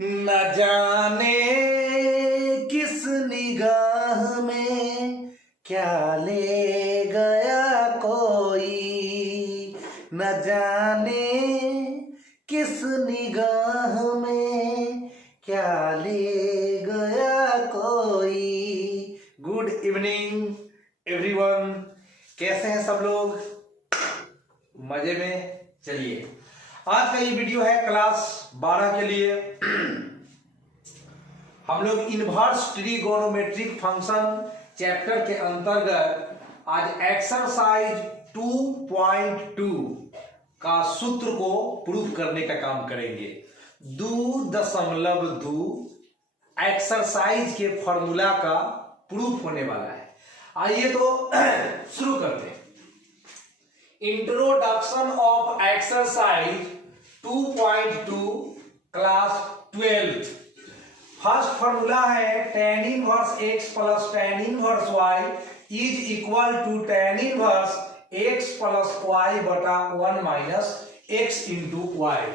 न जाने किस निगाह में क्या ले गया कोई, न जाने किस निगाह में क्या ले गया कोई। गुड इवनिंग एवरीवन, कैसे हैं सब लोग? मजे में? चलिए, आज का ये वीडियो है क्लास 12 के लिए। हम लोग इनवर्स ट्रिगोनोमेट्रिक फंक्शन चैप्टर के अंतर्गत आज एक्सरसाइज 2.2 का सूत्र को प्रूफ करने का काम करेंगे। 2.2 एक्सरसाइज के फॉर्मूला का प्रूफ होने वाला है। आइए तो शुरू करते हैं। Introduction of exercise 2.2 class 12। First formula है tan inverse x plus tan inverse y is equal to tan inverse x plus y बटा 1 माइनस x इंटू वाई।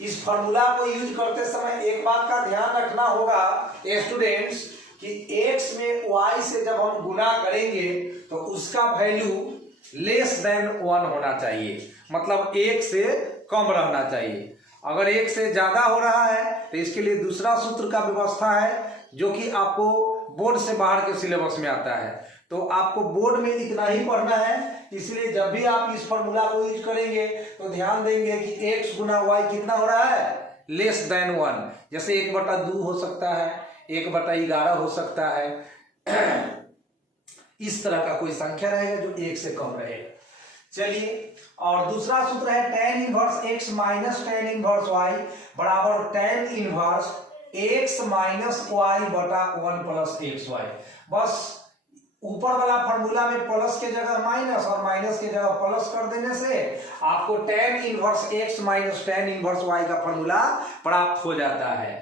इस फॉर्मूला को यूज करते समय एक बात का ध्यान रखना होगा स्टूडेंट्स कि x में y से जब हम गुना करेंगे तो उसका वैल्यू लेस देन 1 होना चाहिए, मतलब 1 से कम रहना चाहिए। अगर 1 से ज्यादा हो रहा है तो इसके लिए दूसरा सूत्र का व्यवस्था है जो कि आपको बोर्ड से बाहर के सिलेबस में आता है, तो आपको बोर्ड में इतना ही पढ़ना है। इसलिए जब भी आप इस फॉर्मूला को यूज करेंगे तो ध्यान देंगे कि x गुना y कितना हो रहा है, लेस देन 1। जैसे 1/2 हो सकता है, 1/11 हो सकता है, इस तरह का कोई संख्या रहेगा जो 1 से कम रहेगा। चलिए, और दूसरा सूत्र है tan inverse x minus tan inverse y बराबर tan inverse x minus y बटा 1 प्लस xy। बस ऊपर वाला फॉर्मूला में प्लस के जगह माइनस और माइनस के जगह प्लस कर देने से आपको tan inverse x minus tan inverse y का फॉर्मूला प्राप्त हो जाता है।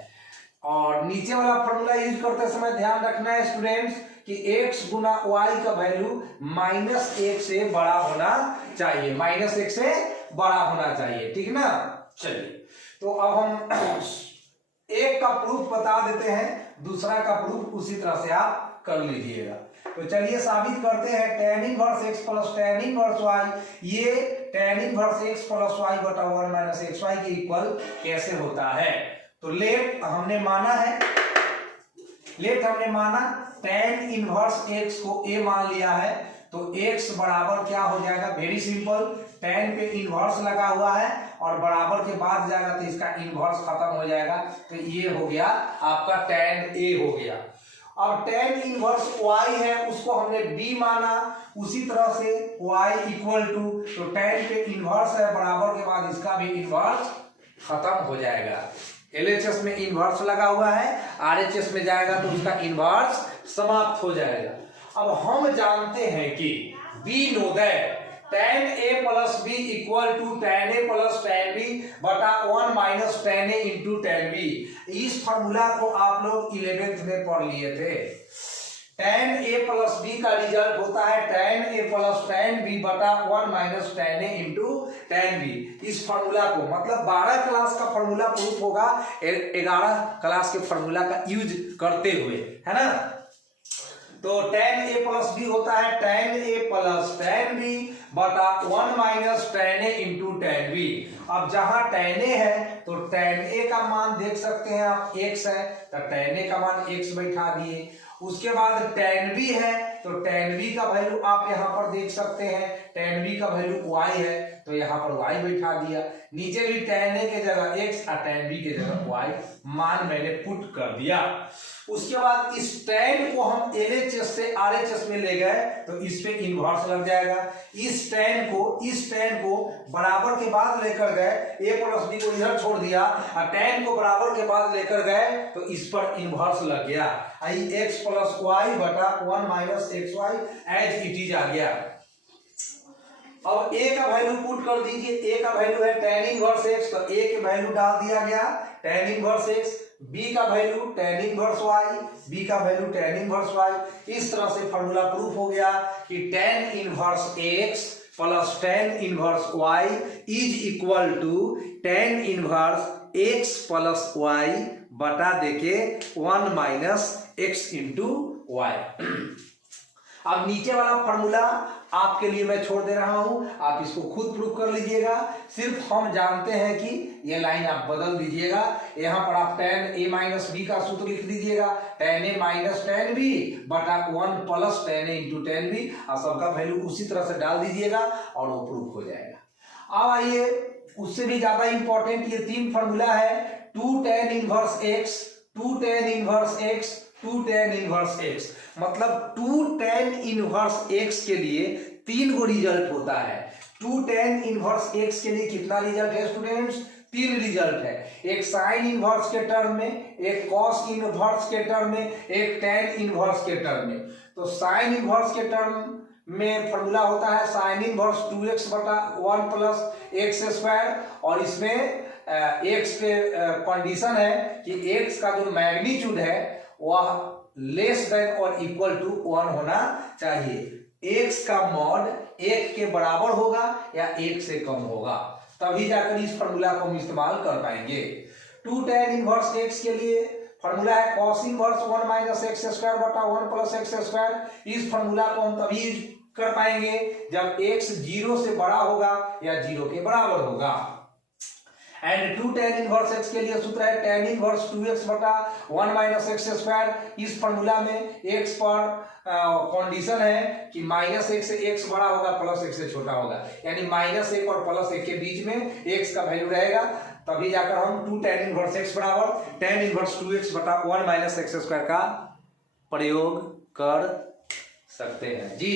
और नीचे वाला फॉर्मूला यूज करते समय ध्यान रखना है स्टूडेंट्स कि x गुना y का वैल्यू -1 से बड़ा होना चाहिए, -1 से बड़ा होना चाहिए, ठीक ना। चलिए, तो अब हम एक का प्रूफ बता देते हैं, दूसरा का प्रूफ उसी तरह से आप कर लीजिएगा। तो चलिए साबित करते हैं tan inverse x plus tan inverse y, ये tan inverse x plus y बटा 1 माइनस xy के इक्वल कैसे होता है। तो लेट हमने माना tan इनवर्स x को a मान लिया है, तो x बराबर क्या हो जाएगा, वेरी सिंपल, tan पे इनवर्स लगा हुआ है और बराबर के बाद जाएगा तो इसका इनवर्स खत्म हो जाएगा, तो ये हो गया आपका tan a हो गया। अब tan इनवर्स y है उसको हमने b माना, उसी तरह से y इक्वल टू, तो tan पे इनवर्स है, बराबर के बाद इसका भी इनवर्स खत्म हो जाएगा। LHS में इनवर्स लगा हुआ है, RHS में जाएगा तो उसका इनवर्स समाप्त हो जाएगा। अब हम जानते हैं कि we know that tan a plus b equal to tan a plus tan b बटा 1 minus tan a into tan b। इस फॉर्मूला को आप लोग 11th में पढ़ लिए थे। tan a प्लस b का रिजल्ट होता है tan a plus tan b बटा 1 minus tan a into tan b। इस फॉर्मूला को मतलब 12 क्लास का फॉर्मूला प्रूफ होगा 11 क्लास के फॉर्मूला का यूज करते हुए, है ना। तो tan a प्लस b होता है tan a plus tan b बटा 1 minus tan a into tan b। अब जहां tan a है तो tan a का मान देख सकते हैं आप, x है तो tan a का मान x बैठा दिए। उसके बाद tan b है तो tan b का वैल्यू आप यहाँ पर देख सकते हैं, tan b का वैल्यू y है तो यहाँ पर y बैठा दिया। नीचे भी tan a के जगह x और tan b के जगह y मान मैंने पुट कर दिया। उसके बाद इस tan को हम LHS से RHS में ले गए तो इस पे इनवर्स लग जाएगा। इस tan को बराबर के बाद लेकर गए, a प्लस b को इधर छोड़ दिया और tan को बराबर के बाद लेकर गए तो इस पर इनवर्स लग गया। x प्लस y बटा 1 minus xy as it is आ गया। अब a का वैल्यू पुट कर दीजिए, a का वैल्यू है tan इनवर्स x, तो a के वैल्यू डाल दिया गया tan इनवर्स x, b का value tan inverse y, b का वैल्यू tan इनवर्स y। इस तरह से फॉर्मूला प्रूफ हो गया कि tan inverse x plus tan inverse y is equal to tan inverse x plus Y बटा देके 1 माइनस एक्स इंटू वाई। अब नीचे वाला फॉर्मूला आपके लिए मैं छोड़ दे रहा हूं, आप इसको खुद प्रूफ कर लीजिएगा। सिर्फ हम जानते हैं कि ये लाइन आप बदल दीजिएगा, यहां पर आप tan a माइनस बी का सूत्र लिख दीजिएगा, tan a minus tan b बटा 1 plus tan a into tan b, और सबका वैल्यू उसी तरह से डाल दीजिएगा और वो प्रूफ हो जाएगा। अब आइए उससे भी ज्यादा इंपॉर्टेंट ये 3 फॉर्मूला है, 2 tan inverse x, 2 tan inverse x, 2 tan inverse x, मतलब 2 tan इनवर्स x के लिए 3 गो रिजल्ट होता है। 2 tan इनवर्स x के लिए कितना रिजल्ट है स्टूडेंट्स? 3 रिजल्ट है, एक साइन इनवर्स के टर्म में, एक कॉस इनवर्स के टर्म में, एक tan इनवर्स के टर्म में। तो साइन इनवर्स के टर्म में फॉर्मूला होता है साइन इनवर्स 2x बटा 1 प्लस एक्स स्क्वायर, और इसमें x पे कंडीशन है कि x का जो मैग्नीट्यूड है वह लेस देन और इक्वल टू 1 होना चाहिए। x का मॉड 1 के बराबर होगा या 1 से कम होगा, तभी जाकर इस फॉर्मूला को हम इस्तेमाल कर पाएंगे। 2 tan इनवर्स x के लिए फॉर्मूला है cos inverse 1 minus x square बटा 1 प्लस एक्स स्क्वायर। इस फॉर्मूला को हम तभी कर पाएंगे जब x 0 से बड़ा होगा या 0 के बराबर होगा। एंड 2 tan इनवर्स x के लिए सूत्र है tan इनवर्स 2x बटा 1 माइनस एक्स स्क्वायर। इस फॉर्मूला में x पर कंडीशन है कि माइनस एक से x बड़ा होगा प्लस एक से छोटा होगा, यानी माइनस 1 और प्लस 1 के बीच में x का वैल्यू रहेगा, तभी जाकर हम 2 tan इनवर्स x बराबर tan इनवर्स 2x बटा 1 माइनस एक्स स्क्वायर का प्रयोग कर सकते हैं जी।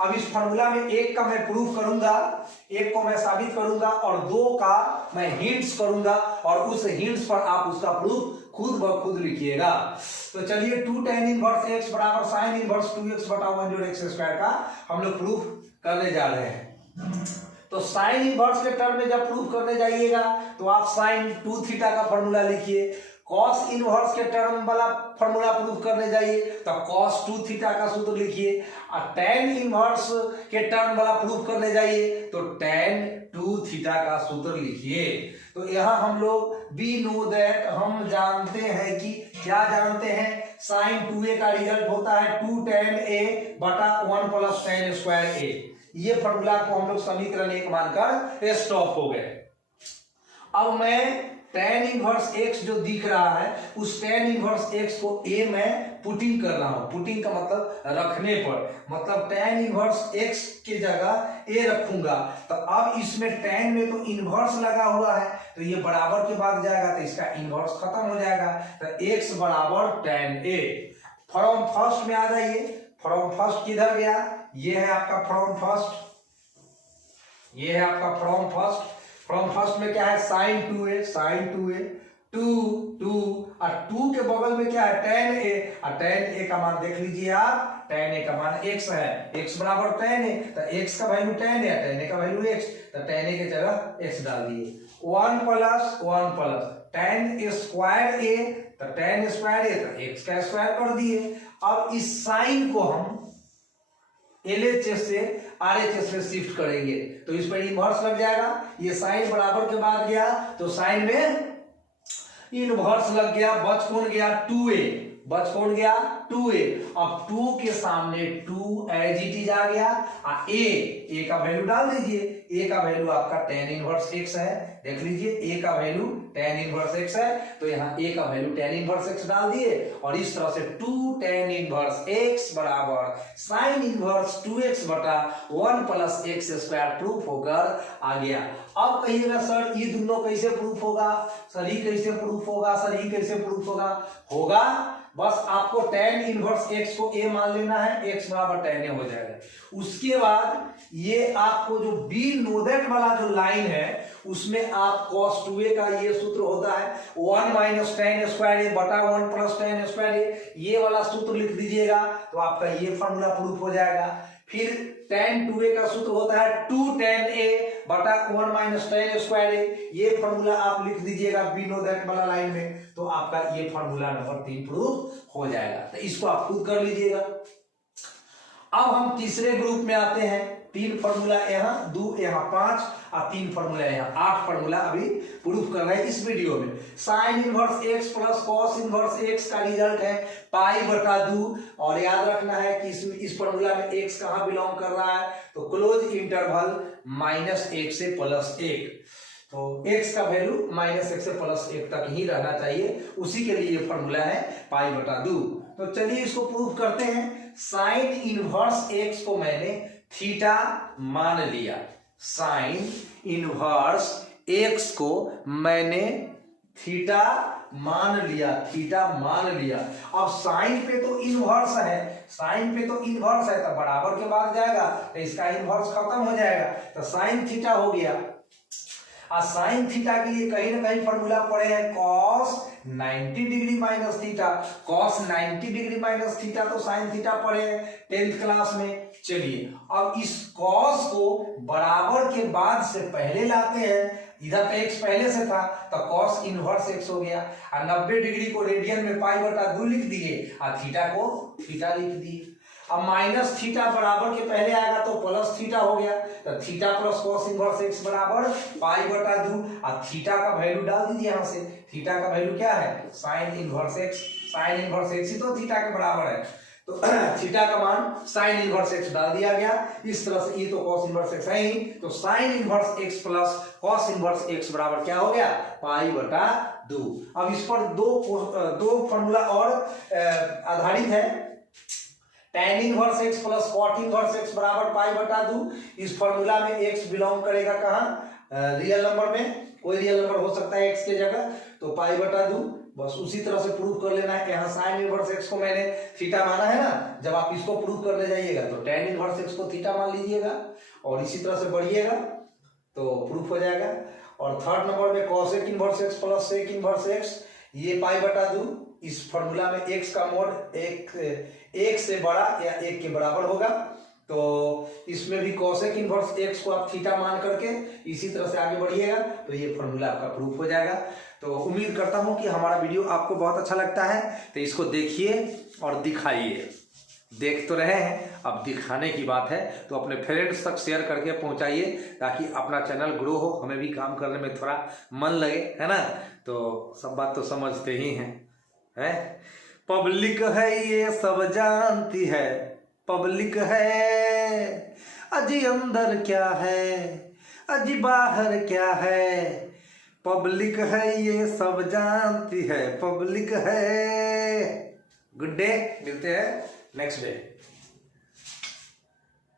अब इस फॉर्मूला में 1 का मैं प्रूफ करूंगा, 1 को मैं साबित करूंगा, और 2 का मैं हिंट्स करूंगा, और उस हिंट्स पर आप उसका प्रूफ खुद ब खुद लिखिएगा। तो चलिए 2 tan इनवर्स x बराबर साइन इनवर्स 2x बटा 1 जोड़ एक्स स्क्वायर का हम लोग प्रूफ करने जा रहे हैं। तो साइन इनवर्स के टर्म में जब प्रूफ करने जाइएगा तो आप साइन 2 थीटा का फॉर्मूला लिखिए, कॉस इनवर्स के टर्म वाला फॉर्मूला प्रूफ करने जाइए तो कॉस 2 थीटा का सूत्र लिखिए, और tan इनवर्स के टर्म वाला प्रूफ करने जाइए तो tan 2 थीटा का सूत्र लिखिए। तो यहाँ हम लोग वी नो दैट, हम जानते हैं कि क्या जानते हैं, साइन 2a का रिजल्ट होता है 2 tan a बटा 1 प्लस tan स्क्वायर a। ये फॉर्मूला को हम लोग समीकरण 1 मानकर स्टॉप हो गए। अब मैं tan इनवर्स x जो दिख रहा है उस tan इनवर्स x को a में पुटिंग कर रहा हूं, पुटिंग का मतलब रखने पर, मतलब tan इनवर्स x की जगह a रखूंगा। तो अब इसमें tan में तो इनवर्स लगा हुआ है तो ये बराबर के बाद जाएगा तो इसका इनवर्स खत्म हो जाएगा, तो x बराबर tan a। फ्रॉम फर्स्ट में आ जाइए, फ्रॉम फर्स्ट किधर गया, ये है आपका फ्रॉम फर्स्ट, ये है आपका फ्रॉम फर्स्ट। फ्रॉम फर्स्ट में क्या है साइन 2a, साइन 2a 2 और 2 के बगल में क्या है tan a, और tan a का मान देख लीजिए आप, tan a का मान x है, x बराबर tan a, तो x का value tan a, tan a का वैल्यू x, तो tan a के जगह x डाल दिए। 1 प्लस tan स्क्वायर a, तो tan स्क्वायर a तो x का स्क्वायर कर दिए। अब इस साइन को हम LHS से RHS में शिफ्ट करेंगे तो इस पर इनवर्स लग जाएगा, ये साइन बराबर के बाद गया तो साइन में इनवर्स लग गया, बच कौन गया 2a, बच कौन गया 2a। अब 2 के सामने 2 एज इट इज आ गया, और a का वैल्यू डाल दीजिए, a का वैल्यू आपका tan इनवर्स x है, देख लीजिए a का वैल्यू tan इनवर्स x है, तो यहाँ a का वैल्यू tan इनवर्स x डाल दिए, और इस तरह से 2 tan इनवर्स x बराबर साइन इनवर्स 2x बटा 1 प्लस एक्स स्क्वायर प्रूफ होकर आ गया। अब कहिएगा सर ये दोनों कैसे प्रूफ होगा, सर ये कैसे प्रूफ होगा, सर ये कैसे प्रूफ होगा बस आपको tan इनवर्स x को a मान लेना है, x बराबर tan a हो जाएगा। उसके बाद ये आपको जो बी नोदेट वाला जो लाइन है उसमें आप cos 2a का ये सूत्र होता है 1 माइनस tan स्क्वायर a बटा 1 प्लस tan स्क्वायर a, ये वाला सूत्र लिख दीजिएगा तो आपका ये फॉर्मूला प्रूफ हो जाएगा। फिर tan 2a का सूत्र होता है 2 tan a बटा 1 माइनस tan स्क्वायर a, ये फॉर्मूला आप लिख दीजिएगा बी नो दैट वाला लाइन में, तो आपका ये फॉर्मूला नंबर 3 प्रूफ हो जाएगा। तो इसको आप खुद कर लीजिएगा। अब हम तीसरे ग्रुप में आते हैं, 3 फार्मूला यहाँ, 2 यहाँ, 5 और 3 फार्मूला यहाँ, 8 फार्मूला अभी प्रूफ कर रहे हैं इस वीडियो में। Sine inverse x plus cos inverse x का रिजल्ट है पाई बटा 2। और याद रखना है कि इस फार्मूला में एक्स कहाँ बिलोंग कर रहा है, तो क्लोज इंटरवल -1 से +1, तो x का वैल्यू -1 से +1 तक ही रहना चाहिए, उसी के लिए ये फार्मूला है पाई बटा 2। तो चलिए इसको प्रूफ करते हैं। साइन इनवर्स x को मैंने थीटा मान लिया, साइन इनवर्स x को मैंने थीटा मान लिया, थीटा मान लिया। अब साइन पे तो इनवर्स है, साइन पे तो इनवर्स है तो बराबर के बाद जाएगा तो इसका इनवर्स खत्म हो जाएगा, तो साइन थीटा हो गया। और साइन थीटा के लिए कहीं ना कहीं फॉर्मूला पढ़े हैं cos 90 degree minus theta, cos 90 degree minus theta तो साइन थीटा पढ़े हैं 10th क्लास में। चलिए अब इस कॉस को बराबर के बाद से पहले लाते हैं, इधर तो x पहले से था तो कॉस इनवर्स x हो गया, और 90 डिग्री को रेडियन में पाई बटा 2 लिख दिए और थीटा को थीटा लिख दिए। अब माइनस थीटा बराबर के पहले आएगा तो प्लस थीटा हो गया, तो theta plus cos inverse x बराबर पाई बटा 2, और थीटा का वैल्यू डाल दीजिए यहाँ से। थीटा का वैल्यू क्या है, sine inverse x, sine inverse x ही तो थीटा के बराबर है, तो थीटा का मान साइन इनवर्स x डाल दिया गया। इस तरह से ये तो कॉस इनवर्स x है ही, तो sine inverse x plus cos inverse x बराबर क्या हो गया, पाई बटा 2। अब इस पर दो फॉर्मूला और आधारित है। tan inverse x plus cot inverse x बराबर पाई बटा 2। इस फॉर्मूला में x बिलोंग करेगा कहाँ, रियल नंबर में, कोई रियल नंबर हो सकता है x के जगह, तो पाई बटा 2। बस उसी तरह से प्रूव कर लेना है। यहाँ साइन इनवर्स x को मैंने थीटा माना है ना, जब आप इसको प्रूव करने जाइएगा तो tan इनवर्स x को थीटा मान लीजिएगा और इसी तरह से बढ़िएगा तो प्रूफ हो जाएगा। और थर्ड नंबर में cosec inverse x plus sec inverse x, ये पाई बटा 2। इस फॉर्मूला में x का मोड एक से बड़ा या 1 के बराबर होगा, तो इसमें भी कॉसेक इनवर्स x को आप थीटा मान करके इसी तरह से आगे बढ़िएगा तो ये फॉर्मूला आपका प्रूफ हो जाएगा। तो उम्मीद करता हूं कि हमारा वीडियो आपको बहुत अच्छा लगता है, तो इसको देखिए और दिखाइए। देख तो रहे हैं, अब दिखाने की बात है तो अपने फ्रेंड्स तक शेयर करके पहुंचाइए ताकि अपना चैनल ग्रो हो, हमें भी काम करने में थोड़ा मन लगे, है ना। तो सब बात तो समझते ही हैं, है? पब्लिक है ये सब जानती है, पब्लिक है, अजी अंदर क्या है, अजी बाहर क्या है, पब्लिक है ये सब जानती है, पब्लिक है। गुड डे, मिलते हैं नेक्स्ट डे।